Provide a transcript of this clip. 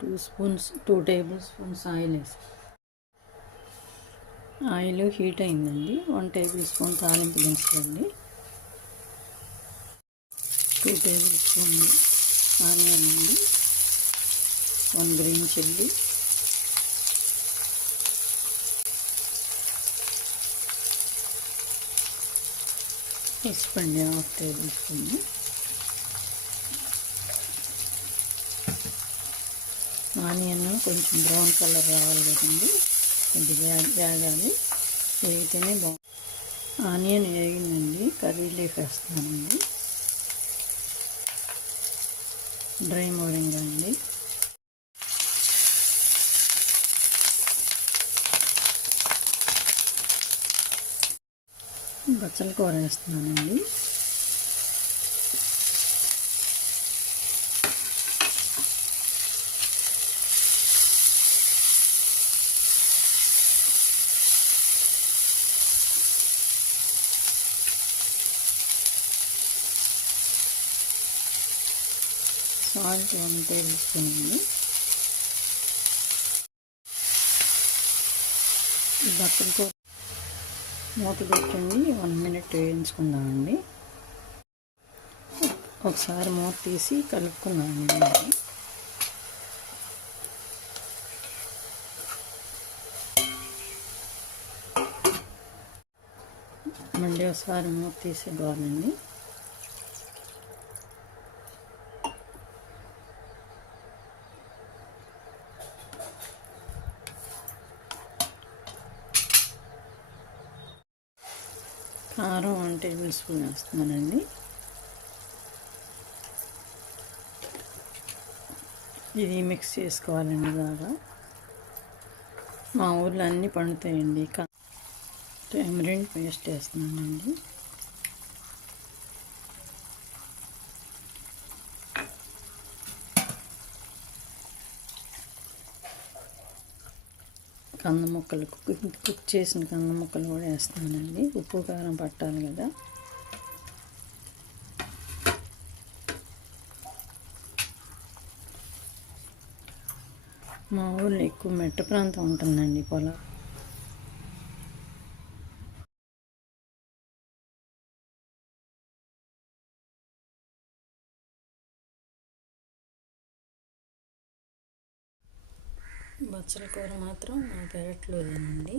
2 table spoons oil వేసి oil heat అయిందండి. 1 table spoon తాలింపు దినుసులండి, 2 టేబుల్ స్పూన్ ఆనియన్ అండి, 1 గ్రీన్ చిల్లీ, పసుపు అండి 1/2 టేబుల్ స్పూన్, ఆనియన్ కొంచెం బ్రౌన్ కలర్ రావాలి కదండి, కొద్దిగా వేగాలి, వేగితేనే బాగుంది. ఆనియన్ వేగిందండి, కర్రీ లీఫ్ వేస్తున్నానండి, డ్రై మోరింగా అండి, బచ్చల కూర వేస్తున్నానండి, సాల్ట్ 1 టేబుల్ స్పూన్ అండి. బచ్చల కూర మూత పెట్టండి, 1 మినిట్ వేయించుకుందామండి. ఒకసారి మూత తీసి కలుపుకుందామండి. మళ్ళీ ఒకసారి మూత తీసి బాగుందండి. కారం 1 టేబుల్ స్పూన్ వేస్తున్నానండి. ఇది మిక్స్ చేసుకోవాలండి బాగా. మా ఊర్లో అన్నీ పండుతాయండి. టమరిన్ పేస్ట్ వేస్తున్నానండి, కంద ముక్కలు కుక్ చేసిన కంద ముక్కలు కూడా వేస్తున్నానండి. ఉప్పు కారం పట్టాలి కదా. మా ఊళ్ళో ఎక్కువ మెట్ట ప్రాంతం ఉంటుందండి, పొలం. బచ్చల కూర మాత్రం మా పెరట్లోదేనండి.